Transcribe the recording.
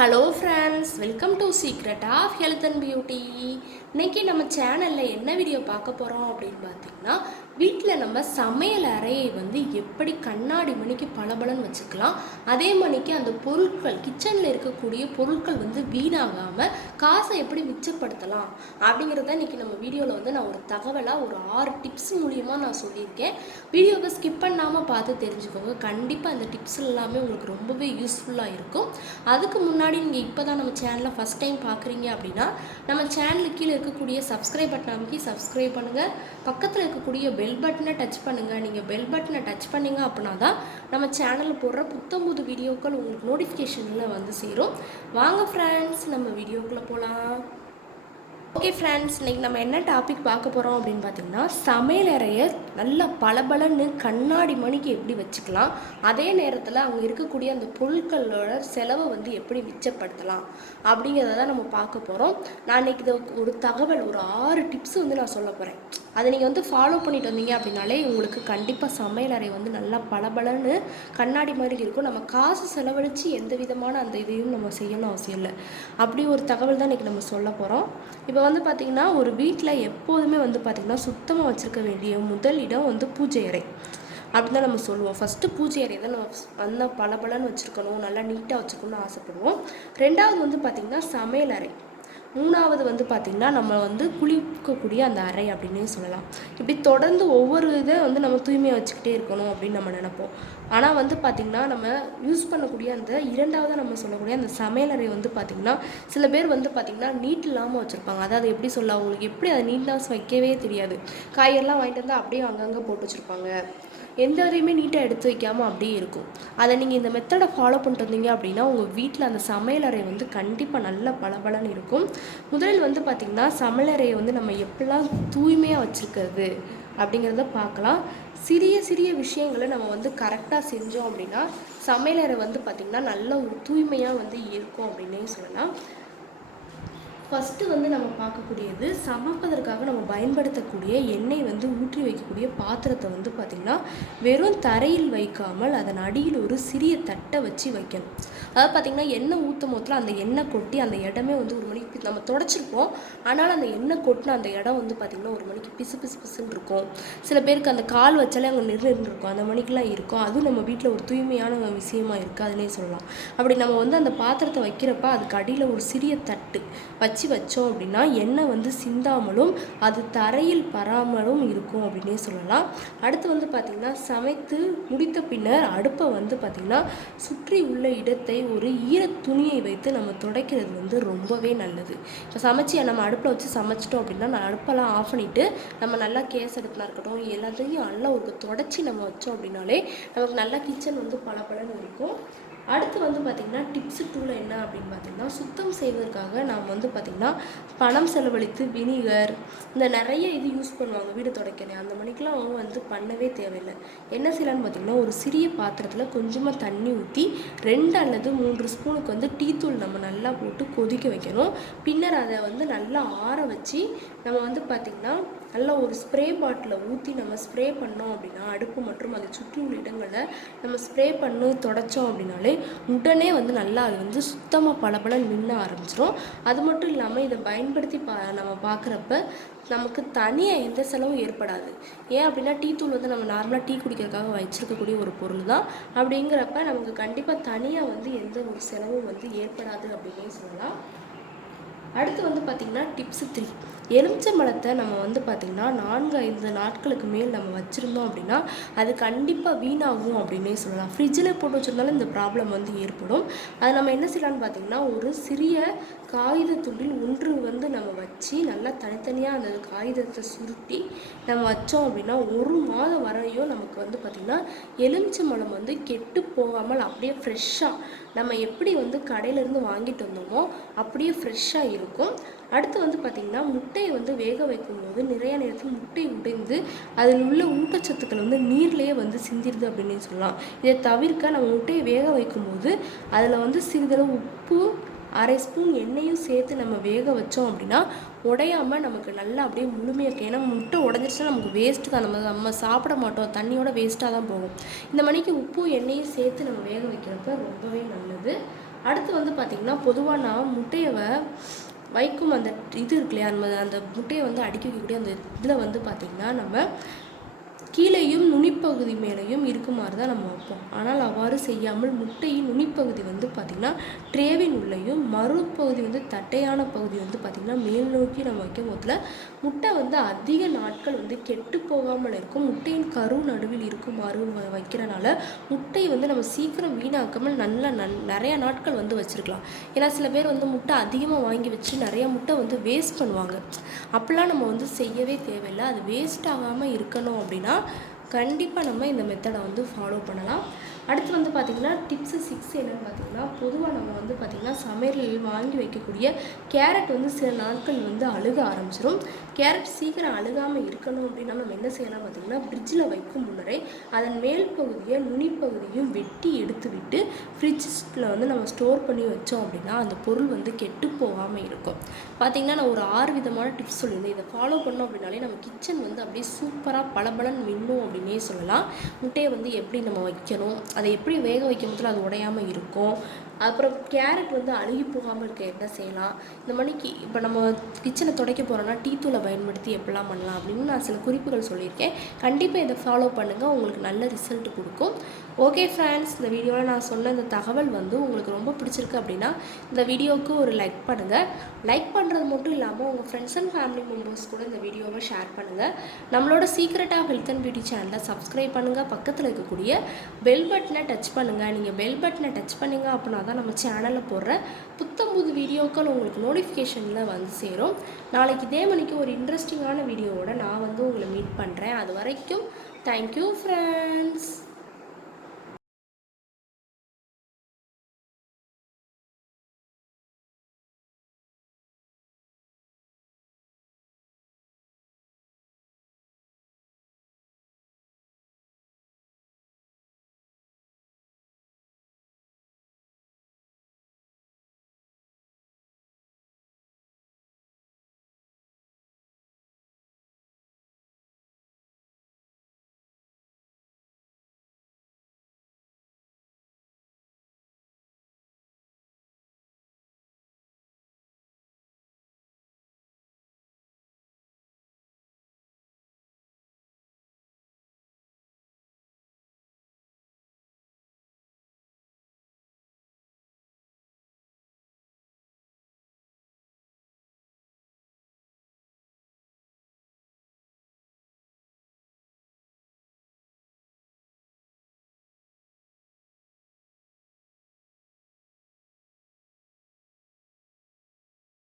Hello friends, welcome to secret of health and beauty. இன்றைக்கி நம்ம சேனலில் என்ன வீடியோ பார்க்க போகிறோம் அப்படின்னு பார்த்தீங்கன்னா, வீட்டில் நம்ம சமையல் அறையை எப்படி கண்ணாடி மணிக்கு பளபளன்னு வச்சுக்கலாம், அதே மணிக்கு அந்த பொருட்கள் கிச்சனில் இருக்கக்கூடிய பொருட்கள் வீணாகாமல் காசை எப்படி மிச்சப்படுத்தலாம் அப்படிங்கிறத இன்றைக்கி நம்ம வீடியோவில் நான் ஒரு தகவலாக ஒரு 6 டிப்ஸ் மூலியமாக நான் சொல்லியிருக்கேன். வீடியோவை ஸ்கிப் பண்ணாமல் பார்த்து தெரிஞ்சுக்கோங்க. கண்டிப்பாக அந்த டிப்ஸ் எல்லாமே உங்களுக்கு ரொம்பவே யூஸ்ஃபுல்லாக இருக்கும். அதுக்கு முன்னாடி நீங்கள் இப்போ தான் நம்ம சேனலை ஃபஸ்ட் டைம் பார்க்குறீங்க அப்படின்னா, நம்ம சேனலுக்கு கீழே இருக்கக்கூடிய சப்ஸ்கிரைப் பட்டன் அமைக்கி சப்ஸ்கிரைப் பண்ணுங்கள். பக்கத்தில் இருக்கக்கூடிய பெல் பட்டனை டச் பண்ணுங்கள். நீங்கள் பெல் பட்டனை டச் பண்ணிங்க அப்படின்னா தான் நம்ம சேனலில் போடுற புத்தம்புது வீடியோக்கள் உங்களுக்கு நோட்டிஃபிகேஷனில் சேரும். வாங்க ஃப்ரெண்ட்ஸ், நம்ம வீடியோக்குள்ளே போகலாம். ஓகே ஃப்ரெண்ட்ஸ், இன்றைக்கி நம்ம என்ன டாபிக் பார்க்க போகிறோம் அப்படின்னு பார்த்தீங்கன்னா, சமையல் அறையை நல்லா பளபளன்னு கண்ணாடி மணிக்கு எப்படி வச்சுக்கலாம், அதே நேரத்தில் அங்கே இருக்கக்கூடிய அந்த பொருட்களோட செலவை எப்படி மிச்சப்படுத்தலாம் அப்படிங்கிறத தான் நம்ம பார்க்க போகிறோம். நான் இன்றைக்கி இதை ஒரு தகவல் ஒரு 6 டிப்ஸ் நான் சொல்ல போகிறேன். அதை நீங்கள் ஃபாலோ பண்ணிட்டு வந்தீங்க அப்படின்னாலே உங்களுக்கு கண்டிப்பாக சமையல் அறை நல்லா பளபளன்னு கண்ணாடி மாதிரி இருக்கும். நம்ம காசு செலவழித்து எந்த விதமான அந்த இதையும் நம்ம செய்யணும் அவசியம் இல்லை. அப்படி ஒரு தகவல் தான் இன்றைக்கி நம்ம சொல்ல போகிறோம். இப்போ பார்த்திங்கன்னா, ஒரு வீட்டில் எப்போதுமே பார்த்திங்கன்னா சுத்தமாக வச்சுருக்க வேண்டிய முதல் இடம் பூஜை அறை அப்படின்னு தான் நம்ம சொல்லுவோம். ஃபஸ்ட்டு பூஜை அறை தான் நம்ம நல்லா பளபளன்னு வச்சுருக்கணும், நல்லா நீட்டாக வச்சுக்கணும்னு ஆசைப்படுவோம். ரெண்டாவது பார்த்திங்கன்னா சமையல் அறை. மூணாவது பார்த்திங்கன்னா நம்ம குளிக்கக்கூடிய அந்த அறை அப்படின்னே சொல்லலாம். இப்படி தொடர்ந்து ஒவ்வொரு இதை நம்ம தூய்மையாக வச்சுக்கிட்டே இருக்கணும் அப்படின்னு நம்ம நினைப்போம். ஆனால் பார்த்திங்கன்னா, நம்ம யூஸ் பண்ணக்கூடிய அந்த இரண்டாவது நம்ம சொல்லக்கூடிய அந்த சமையலறை பார்த்திங்கன்னா, சில பேர் பார்த்திங்கன்னா நீட் இல்லாமல் வச்சுருப்பாங்க. அதாவது எப்படி சொல்ல, அவங்களுக்கு எப்படி அதை நீட்னஸ் வைக்கவே தெரியாது. காயெல்லாம் வாங்கிட்டு வந்தால் அப்படியே அங்கங்கே போட்டு வச்சுருப்பாங்க. எந்த இதையுமே நீட்டாக எடுத்து வைக்காமல் அப்படியே இருக்கும். அதை நீங்கள் இந்த மெத்தடை ஃபாலோ பண்ணிட்டு வந்தீங்க அப்படின்னா, உங்கள் வீட்டில் அந்த சமையலறை கண்டிப்பாக நல்ல பளபளன்னு இருக்கும். முதலில் பார்த்திங்கன்னா, சமையலறையை நம்ம எப்படிலாம் தூய்மையாக வச்சுருக்கிறது அப்படிங்கிறத பார்க்கலாம். சிறிய சிறிய விஷயங்களை நம்ம கரெக்டாக செஞ்சோம் அப்படின்னா சமையலறை பார்த்திங்கன்னா நல்ல ஒரு தூய்மையாக இருக்கும் அப்படின்னே சொல்லலாம். ஃபஸ்ட்டு நம்ம பார்க்கக்கூடியது, சமைப்பதற்காக நம்ம பயன்படுத்தக்கூடிய எண்ணெய் ஊற்றி வைக்கக்கூடிய பாத்திரத்தை பார்த்திங்கன்னா வெறும் தரையில் வைக்காமல் அதன் அடியில் ஒரு சிறிய தட்டை வச்சு வைக்கணும். அதாவது பார்த்திங்கன்னா, எண்ணெய் ஊற்றும் போதில் அந்த எண்ணெய் கொட்டி அந்த இடமே ஒரு மணிக்கு நம்ம தொடச்சிருப்போம். ஆனால் அந்த எண்ணெய் கொட்டின அந்த இடம் பார்த்திங்கன்னா ஒரு மணிக்கு பிசு பிசு பிசுன்னு இருக்கும். சில பேருக்கு அந்த கால் வச்சாலே அங்கே இருக்கும், அந்த மணிக்கெலாம் இருக்கும். அதுவும் நம்ம வீட்டில் ஒரு தூய்மையான விஷயமா இருக்காதுன்னே சொல்லலாம். அப்படி நம்ம அந்த பாத்திரத்தை வைக்கிறப்ப அதுக்கு அடியில் ஒரு சிறிய தட்டு வச்சோம் அப்படின்னா எண்ணெய் சிந்தாமலும் அது தரையில் பராமலும் இருக்கும் அப்படின்னே சொல்லலாம். அடுத்து பார்த்திங்கன்னா, சமைத்து முடித்த பின்னர் அடுப்பை பார்த்திங்கன்னா சுற்றி உள்ள இடத்தை ஒரு ஈர துணியை வைத்து நம்ம துடைக்கிறது ரொம்பவே நல்லது. இப்போ சமைச்சு நம்ம அடுப்பில் வச்சு சமைச்சிட்டோம் அப்படின்னா, நான் அடுப்பெல்லாம் ஆஃப் பண்ணிவிட்டு நம்ம நல்லா கேஸ் அடுப்பில் இருக்கட்டும் எல்லாத்தையும் நல்லா ஒரு தொடச்சி நம்ம வச்சோம் அப்படின்னாலே நமக்கு நல்லா கிச்சன் பளபளன்னு இருக்கும். அடுத்து பார்த்திங்கன்னா, டிப்ஸு 2ல என்ன அப்படின்னு பார்த்திங்கன்னா, சுத்தம் செய்வதற்காக நாம் பார்த்திங்கன்னா பணம் செலவழித்து வினிகர் இந்த நிறைய இது யூஸ் பண்ணுவாங்க வீடு துடைக்கிறேன். அந்த மணிக்கெலாம் அவங்க பண்ணவே தேவையில்லை. என்ன செய்யலான்னு பார்த்திங்கன்னா, ஒரு சிறிய பாத்திரத்தில் கொஞ்சமாக தண்ணி ஊற்றி 2 அல்லது 3 ஸ்பூனுக்கு டீத்தூள் நம்ம நல்லா போட்டு கொதிக்க வைக்கணும். பின்னர் அதை நல்லா ஆற வச்சு நம்ம பார்த்திங்கன்னா நல்லா ஒரு ஸ்ப்ரே பாட்டிலில் ஊற்றி நம்ம ஸ்ப்ரே பண்ணோம் அப்படின்னா, அடுப்பு மற்றும் அதை சுற்றி உள்ள இடங்களில் நம்ம ஸ்ப்ரே பண்ணி தொடச்சோம் அப்படின்னாலே உடனே நல்லா அது சுத்தமாக பளபள நின்று ஆரம்பிச்சிடும். அது மட்டும் இல்லாமல் இதை பயன்படுத்தி நம்ம பார்க்குறப்ப நமக்கு தனியாக எந்த செலவும் ஏற்படாது. ஏன் அப்படின்னா, டீத்தூள் நம்ம நார்மலாக டீ குடிக்கிறதுக்காக வச்சுருக்கக்கூடிய ஒரு பொருள் தான். அப்படிங்கிறப்ப நமக்கு கண்டிப்பாக தனியாக எந்த ஒரு செலவும் ஏற்படாது அப்படின்னே சொல்லலாம். அடுத்து பார்த்திங்கன்னா, டிப்ஸு 3. எலுமிச்சம்பழத்தை நம்ம பார்த்திங்கன்னா 4-5 நாட்களுக்கு மேல் நம்ம வச்சுருந்தோம் அப்படின்னா அது கண்டிப்பாக வீணாகும் அப்படின்னே சொல்லலாம். ஃப்ரிட்ஜில் போட்டு வச்சுருந்தாலும் இந்த ப்ராப்ளம் ஏற்படும். அதை நம்ம என்ன செய்யலான்னு பார்த்திங்கன்னா, ஒரு சிறிய காகித துண்டில் ஒன்று நம்ம வச்சு நல்லா தனித்தனியாக அந்த காகிதத்தை சுருட்டி நம்ம வச்சோம் அப்படின்னா 1 மாதம் வரையும் நமக்கு பார்த்திங்கன்னா எலுமிச்சம்பழம் கெட்டு போகாமல் அப்படியே ஃப்ரெஷ்ஷாக நம்ம எப்படி கடையிலேருந்து வாங்கிட்டு வந்தோமோ அப்படியே ஃப்ரெஷ்ஷாக இருக்கும். அடுத்து பார்த்திங்கன்னா, முட்டையை வேக வைக்கும்போது நிறைய நேரத்தில் முட்டை உடைந்து அதில் உள்ள ஊட்டச்சத்துக்கள் நீர்லேயே சிந்திடுது அப்படின்னு சொல்லலாம். இதை தவிர்க்க நம்ம முட்டையை வேக வைக்கும்போது அதில் சிறிதளவு உப்பு 1/2 ஸ்பூன் எண்ணெயும் சேர்த்து நம்ம வேக வச்சோம் அப்படின்னா உடையாமல் நமக்கு நல்லா அப்படியே முழுமையாக, ஏன்னா முட்டை உடஞ்சிருச்சுன்னா நமக்கு வேஸ்ட்டு தான், நம்ம சாப்பிட மாட்டோம், தண்ணியோட வேஸ்ட்டாக தான் போகும். இந்த மணிக்கு உப்பு எண்ணெயும் சேர்த்து நம்ம வேக வைக்கிறப்ப ரொம்பவே நல்லது. அடுத்து வந்து பார்த்திங்கன்னா பொதுவாக நான் முட்டையை வைக்கும் அந்த இது இருக்கு இல்லையா, அந்த முட்டையை வந்து அடுக்கி வைக்கக்கூடிய அந்த இதில் வந்து பார்த்திங்கன்னா நம்ம கீழேயும் நுனிப்பகுதி மேலேயும் இருக்குமாறு தான் நம்ம வைப்போம். ஆனால் அவ்வாறு செய்யாமல் முட்டையின் நுனிப்பகுதி வந்து பார்த்திங்கன்னா ட்ரேவின் உள்ளேயும் மறுபகுதி வந்து தட்டையான பகுதி வந்து பார்த்திங்கன்னா மேல் நோக்கி நம்ம வைக்கும் போதில் முட்டை வந்து அதிக நாட்கள் வந்து கெட்டு போகாமல் இருக்கும். முட்டையின் கரு நடுவில் இருக்குமாறு வைக்கிறனால முட்டை வந்து நம்ம சீக்கிரம் வீணாக்காமல் நிறையா நாட்கள் வந்து வச்சுருக்கலாம். ஏன்னா சில பேர் வந்து முட்டை அதிகமாக வாங்கி வச்சு நிறையா முட்டை வந்து வேஸ்ட் பண்ணுவாங்க. அப்படிலாம் நம்ம வந்து செய்யவே தேவையில்லை. அது வேஸ்ட் ஆகாமல் இருக்கணும் அப்படின்னா கண்டிப்பாக நம்ம இந்த மெத்தடை வந்து ஃபாலோ பண்ணலாம். அடுத்து வந்து பார்த்திங்கன்னா டிப்ஸு 6 என்னென்னு பார்த்திங்கன்னா, பொதுவாக நம்ம வந்து பார்த்திங்கன்னா சமையலில் வாங்கி வைக்கக்கூடிய கேரட் வந்து சில நாட்கள் வந்து அழுக ஆரம்பிச்சிடும். கேரட் சீக்கிரம் அழுகாமல் இருக்கணும் அப்படின்னா நம்ம என்ன செய்யலாம் பார்த்திங்கன்னா, ஃப்ரிட்ஜில் வைக்கும் முன்னரே அதன் மேல் பகுதியை நுனிப்பகுதியும் வெட்டி எடுத்து விட்டு ஃப்ரிட்ஜில் வந்து நம்ம ஸ்டோர் பண்ணி வச்சோம் அப்படின்னா அந்த பொருள் வந்து கெட்டு போகாமல் இருக்கும். பார்த்திங்கன்னா நான் ஒரு 6 விதமான டிப்ஸ் சொல்லியிருந்தேன். இதை ஃபாலோ பண்ணோம் அப்படின்னாலே நம்ம கிச்சன் வந்து அப்படியே சூப்பராக பளபளன்னு மின்னும் அப்படின்னே சொல்லலாம். முட்டையை வந்து எப்படி நம்ம வைக்கணும், அதை எப்படி வேக வைக்கும் போது அது உடையாமல் இருக்கும், அப்புறம் கேரட் வந்து அழுகி போகாமல் இருக்க என்ன செய்யலாம், இந்த மணிக்கு இப்போ நம்ம கிச்சனை துடைக்க போகிறோன்னா டீ தூளை பயன்படுத்தி எப்படிலாம் பண்ணலாம் அப்படின்னு நான் சில குறிப்புகள் சொல்லியிருக்கேன். கண்டிப்பாக இதை ஃபாலோ பண்ணுங்கள், உங்களுக்கு நல்ல ரிசல்ட் கொடுக்கும். ஓகே ஃப்ரெண்ட்ஸ், இந்த வீடியோவில் நான் சொன்ன இந்த தகவல் வந்து உங்களுக்கு ரொம்ப பிடிச்சிருக்கு அப்படின்னா இந்த வீடியோவுக்கு ஒரு லைக் பண்ணுங்கள். லைக் பண்ணுறது மட்டும் இல்லாமல் உங்கள் ஃப்ரெண்ட்ஸ் அண்ட் ஃபேமிலி மெம்பர்ஸ் கூட இந்த வீடியோவை ஷேர் பண்ணுங்கள். நம்மளோட secret of health and beauty சேனலை சப்ஸ்கிரைப் பண்ணுங்கள். பக்கத்தில் இருக்கக்கூடிய பெல் பட்டனை டச் பண்ணுங்கள். நீங்கள் பெல் பட்டனை டச் பண்ணுங்கள் அப்படின்னா தான் நம்ம சேனலில் போடுற புத்தம்புது வீடியோக்கள் உங்களுக்கு நோட்டிஃபிகேஷனில் வந்து சேரும். நாளைக்கு இதே மணிக்கு ஒரு இன்ட்ரெஸ்டிங்கான வீடியோவோட நான் வந்து உங்களை மீட் பண்ணுறேன். அது வரைக்கும் தேங்க்யூ ஃப்ரெண்ட்ஸ்.